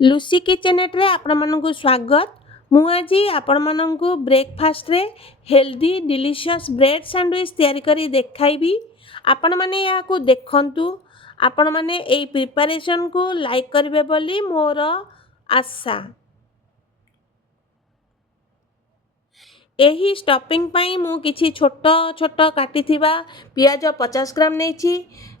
Lucy kitchen रे आपण मानकु स्वागत। मु आज आपण मानकु ब्रेकफास्ट रे हेल्दी डिलीशियस ब्रेड सैंडविच तैयारी करी देखाइबी। आपण माने याकू देखंतु। आपण माने एई प्रिपरेशन को लाइक करिवे बोली मोर आशा। एही स्टफिंग पाई मु किछि छोट छोट काटिथिबा पियाज 50 ग्राम नेछि,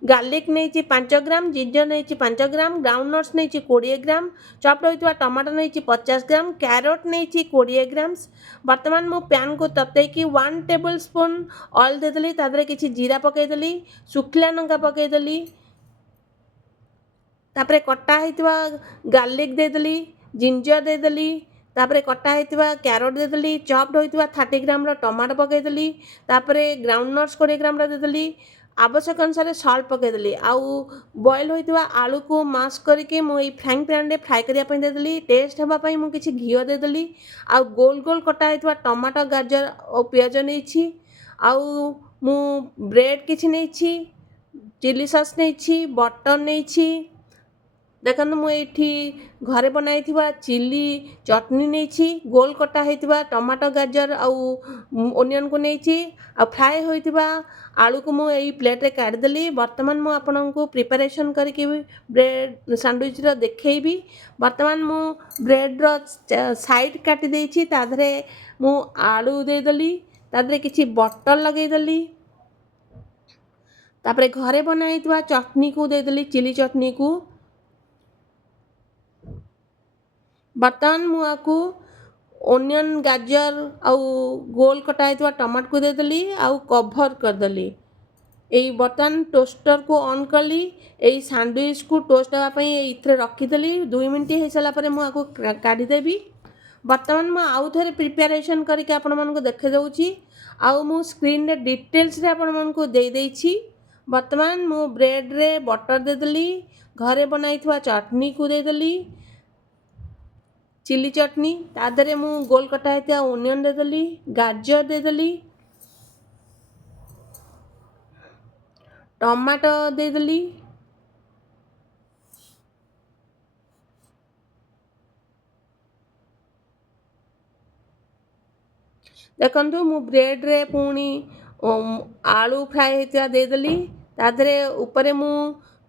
गार्लिक नेछि 5 ग्राम, जिंजर नेछि 5 ग्राम, ग्राउंड नट्स नेछि 20 ग्राम, चॉप्ड होइतबा टमाटो नेछि 50 ग्राम, कैरोट नेछि 20 ग्राम्स। वर्तमान मु पैन को ततै कि 1 टेबल स्पून ऑयल देदली, तादरे किछि जीरा पकै देली, सुखला लंका पकै देली, तापरे कटा हेतिबा गार्लिक देदली, जिंजर देदली, तापरे कटा हेतिबा कैरोट देदली, चॉप्ड होइतबा 30 ग्राम रो टमाटो पकै देली, तापरे ग्राउंड नट्स 20 ग्राम रो देदली, आवश्यक अनुसार सॉल्ट पकै देली, आउ बॉयल होइतबा आलू को माश करके मु ई फ्राइंग पैन रे फ्राई करिया पई देदली। टेस्ट हेबा पई मु किछि घियो देदली, आउ गोल गोल कटा हेतिबा टमाटो गाजर और पियाज नेछि, आउ मु ब्रेड किछि नेछि, चिली सॉस नेछि, बटर नेछि। देखନ୍ତୁ ମୁଁ ଏଇଠି ଘରେ ବନାଇଥିବା ଚିଲି ଚଟନି ନେଇଛି, ଗୋଲ କଟା ହେଇଥିବା ଟମାଟୋ ଗାଜର ଆଉ ଓନିଅନ୍କୁ ନେଇଛି, ଆଉ ଫ୍ରାଏ ହୋଇଥିବା ଆଳୁକୁ ମୁଁ ଏଇ ପ୍ଲେଟ୍ରେ କାଢ଼ିଦେଲି। ବର୍ତ୍ତମାନ ମୁଁ ଆପଣଙ୍କୁ ପ୍ରିପାରେସନ୍ କରିକି ବ୍ରେଡ୍ ସାଣ୍ଡୱିଚ୍ର ଦେଖେଇବି। ବର୍ତ୍ତମାନ ମୁଁ ବ୍ରେଡ୍ର ସାଇଡ଼୍ କାଟି ଦେଇଛି, ତା ଦେହରେ ମୁଁ ଆଳୁ ଦେଇଦେଲି, ତା ଦେହରେ କିଛି ବଟର ଲଗେଇଦେଲି, ତାପରେ ଘରେ ବନା ହେଇଥିବା ଚଟନିକୁ ଦେଇଦେଲି, ଚିଲି ଚଟନିକୁ। ବର୍ତ୍ତମାନ ମୁଁ ଆକୁ ଓନିଅନ୍ ଗାଜର ଆଉ ଗୋଲ କଟା ହେଇଥିବା ଟମାଟୋକୁ ଦେଇଦେଲି, ଆଉ କଭର କରିଦେଲି। ଏଇ ବର୍ତ୍ତମାନ ଟୋଷ୍ଟରକୁ ଅନ୍ କଲି, ଏଇ ସାଣ୍ଡୱିଚ୍କୁ ଟୋଷ୍ଟ ହେବା ପାଇଁ ଏଇଥିରେ ରଖିଦେଲି। 2 ମିନିଟ୍ ହେଇସାରିଲା ପରେ ମୁଁ ଆକୁ କାଢ଼ିଦେବି। ବର୍ତ୍ତମାନ ମୁଁ ଆଉ ଥରେ ପ୍ରିପାରେସନ୍ କରିକି ଆପଣମାନଙ୍କୁ ଦେଖାଇ ଦେଉଛି, ଆଉ ମୁଁ ସ୍କ୍ରିନ୍ରେ ଡିଟେଲ୍ସରେ ଆପଣମାନଙ୍କୁ ଦେଇଦେଇଛି। ବର୍ତ୍ତମାନ ମୁଁ ବ୍ରେଡ଼ରେ ବଟର ଦେଇଦେଲି, ଘରେ ବନାଇଥିବା ଚଟନିକୁ ଦେଇଦେଲି, चिली चटनी, तादरे मु गोल कटा हेतिया ओनियन देदेली, गाजर देदेली, टमाटो देदेली, देखंतु मु ब्रेड रे पुणी आलू फ्राए हेतिया देदेली, तादरे ऊपर मु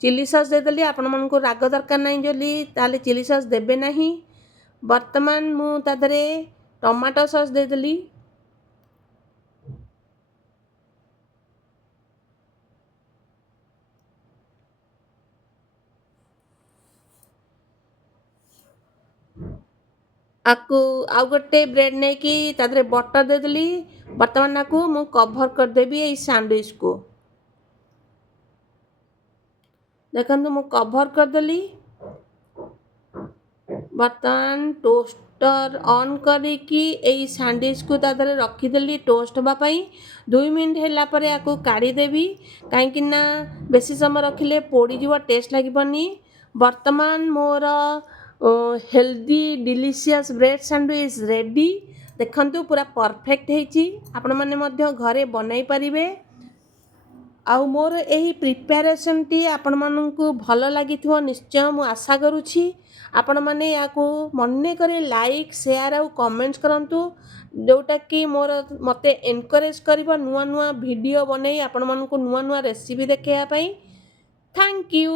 चिली सॉस देदेली। आपण मानकु राग दरकार नाही जोली ताले चिली सॉस देबे नाही। वर्तमान मु तादरे टमाटो सॉस देदेली, आकु आउ गोटे ब्रेड नहीं कि तादरे बटर देदेली। वर्तमान आकु मु कभर कर देबी ए सैंडविच को। देखंतु मु कभर कर देली। बर्तमान टोस्टर ऑन करिकी एई सैंडविच को तादरे रखीदेली टोस्ट हवा पई। 2 मिनिट हैला परे आकु काढ़ी देबी, काहेकि ना बेसी समय रखिले पोड़ी जीव, टेस्ट लागिबनी। वर्तमान more healthy delicious bread sandwich ready. देखंतु पूरा परफेक्ट ହେଇଛି। आपण माने मध्य घरे बनाई परिबे। आउ मोर एही प्रिपारेशनटी आपण मानकु भल लागिथिवो निश्चय मु आशा करूछि। आपण माने याकू मने करे लाइक शेयर आउ कमेंट्स करंतु, जोटा कि मोर मते एनकरेज करिवो नुआ नुआ वीडियो बनै आपण मानकु नुआ नुआ रेसिपी देखेया पई। Thank you.